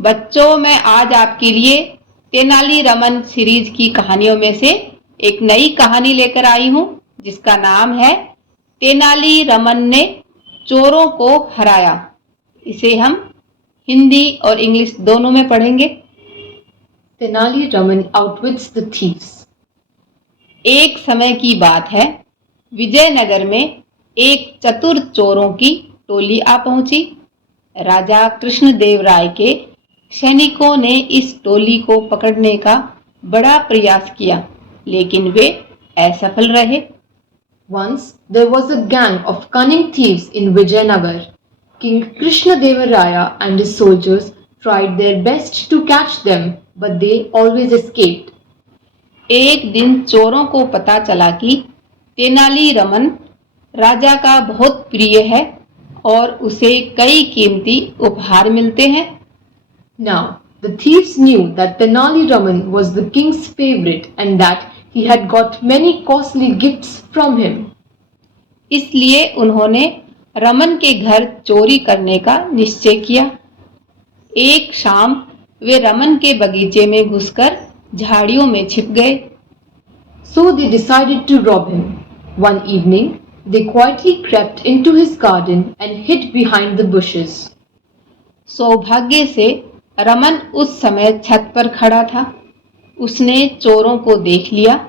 बच्चों, मैं आज आपके लिए तेनालीरामन सीरीज की कहानियों में से एक नई कहानी लेकर आई हूं जिसका नाम है तेनालीरामन ने चोरों को हराया। इसे हम हिंदी और इंग्लिश दोनों में पढ़ेंगे। Tenaliraman outwits the thieves. एक समय की बात है, विजयनगर में एक चतुर चोरों की टोली आ पहुंची। राजा कृष्णदेव राय के सैनिकों ने इस टोली को पकड़ने का बड़ा प्रयास किया, लेकिन वे असफल रहे। Once there was a gang of cunning thieves in Vijayanagar. King Krishnadeva and his soldiers tried their best to catch them, but they always escaped. एक दिन चोरों को पता चला कि तेनालीरामन राजा का बहुत प्रिय है और उसे कई कीमती उपहार मिलते हैं। Now the thieves knew that Tenali was the king's favorite and that he had got many costly gifts from him. इसलिए उन्होंने रमन के घर चोरी करने का निश्चय किया। एक शाम वे रमन के बगीचे में घुसकर झाड़ियों में छिप गए। So they decided to rob him. One evening, they quietly crept into his garden and hid behind the bushes. सौभाग्य से रमन उस समय छत पर खड़ा था। उसने चोरों को देख लिया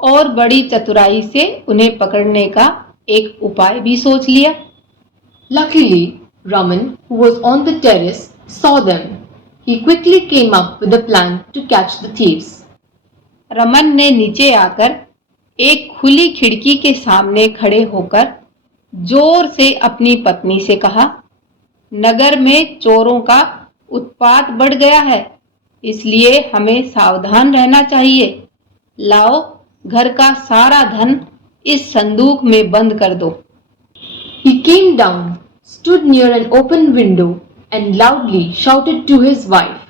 और बड़ी चतुराई से उन्हें पकड़ने का एक उपाय भी सोच लिया। Luckily, Raman, who was on the terrace, saw them. He quickly came up with a plan to catch the thieves. Raman ने नीचे आकर एक खुली खिड़की के सामने खड़े होकर जोर से अपनी पत्नी से कहा, नगर में चोरों का उत्पात बढ़ गया है, इसलिए हमें सावधान रहना चाहिए। लाओ, घर का सारा धन इस संदूक में बंद कर दो। He came down, stood near an open window, and loudly shouted to his wife,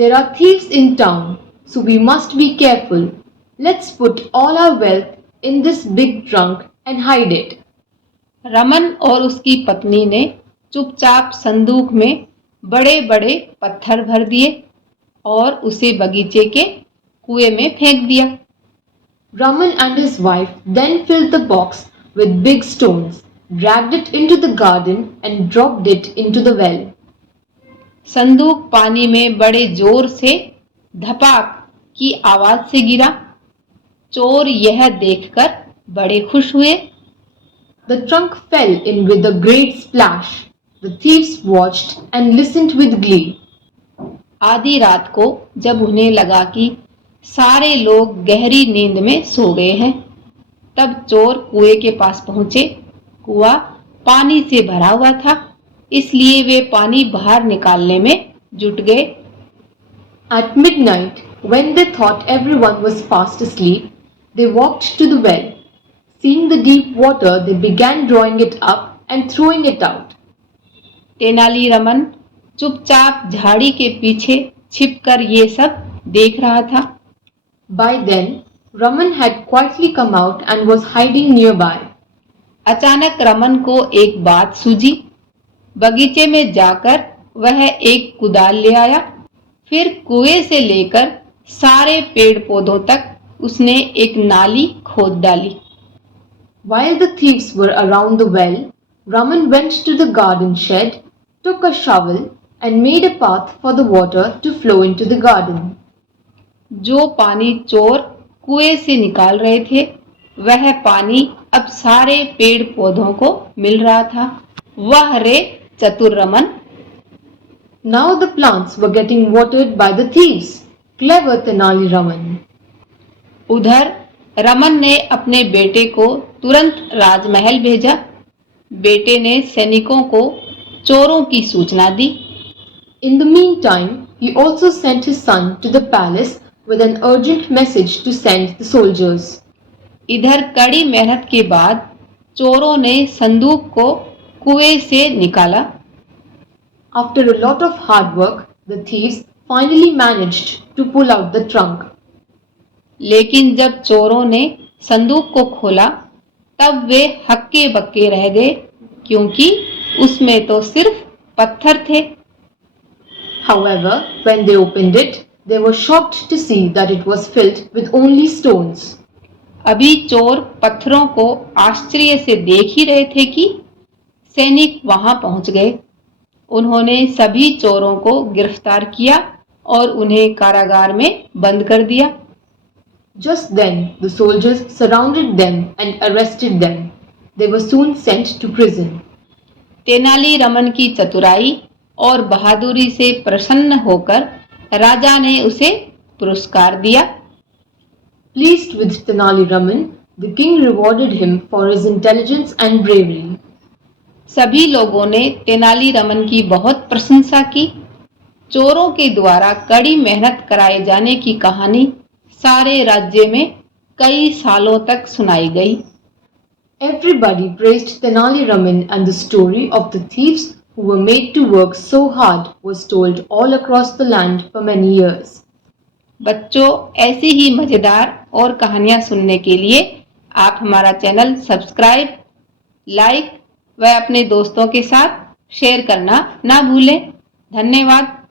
"There are thieves in town, so we must be careful. Let's put all our wealth in this big trunk and hide it." Raman और उसकी पत्नी ने चुपचाप संदूक में बड़े बड़े पत्थर भर दिए और उसे बगीचे के कुएं में फेंक दिया। Raman and his wife then filled the box with big stones, dragged it into the garden, and dropped it into the well. संदूक पानी में बड़े जोर से धपाक की आवाज से गिरा। चोर यह देखकर बड़े खुश हुए। The trunk fell in with a great splash. The thieves watched and listened with glee. आधी रात को जब उन्हें लगा कि सारे लोग गहरी नींद में सो गए हैं, तब चोर कुएं के पास पहुंचे। कुआं पानी से भरा हुआ था, इसलिए वे पानी बाहर निकालने में जुट गए। At midnight, when they thought everyone was fast asleep, they walked to the well. Seeing the deep water, they began drawing it up and throwing it out. Tenali Raman चुपचाप झाड़ी के पीछे छिपकर ये सब देख रहा था। By then, Raman had quietly come out and was hiding nearby. अचानक रमन को एक बात सूझी। बगीचे में जाकर वह एक कुदाल ले आया। फिर कुएं से लेकर सारे पेड़ पौधों तक उसने एक नाली खोद डाली। While the thieves were around the well, Raman went to the garden shed, took a shovel, and made a path for the water to flow into the garden. जो पानी चोर कुएं से निकाल रहे थे, वह पानी अब सारे पेड़ पौधों को मिल रहा था। वाह रे चतुर Raman! Now the plants were getting watered by the thieves. Clever Tenali. उधर रमन ने अपने बेटे को तुरंत राजमहल भेजा। बेटे ने सैनिकों को चोरों की सूचना दी। In the meantime, he also sent his son to the palace with an urgent message to send the soldiers. इधर कड़ी मेहनत के बाद चोरों ने संदूक को कुएं से निकाला। After a lot of hard work, the thieves finally managed to pull out the trunk. लेकिन जब चोरों ने संदूक को खोला, तब वे हक्के बक्के रह गए, क्योंकि उसमें तो सिर्फ पत्थर थे। However, when they opened it, they were shocked to see that it was filled with only stones. अभी चोर पत्थरों को आश्चर्य से देख ही रहे थे कि सैनिक वहां पहुंच गए। उन्होंने सभी चोरों को गिरफ्तार किया और उन्हें कारागार में बंद कर दिया। Just then, the soldiers surrounded them and arrested them. They were soon sent to prison. Tenali Raman की चतुराई और बहादुरी से प्रसन्न होकर राजा ने उसे पुरस्कार दिया। Pleased with Tenali Raman, the king rewarded him for his intelligence and bravery. सभी लोगों ने तेनालीरामन की बहुत प्रशंसा की। चोरों के द्वारा कड़ी मेहनत कराए जाने की कहानी सारे राज्य में कई सालों तक सुनाई गई। Everybody praised Tenali Raman, and the story of the thieves who were made to work so hard was told all across the land for many years. बच्चों, ऐसी ही मजेदार और कहानियां सुनने के लिए आप हमारा चैनल सब्सक्राइब, लाइक व अपने दोस्तों के साथ शेयर करना ना भूलें। धन्यवाद।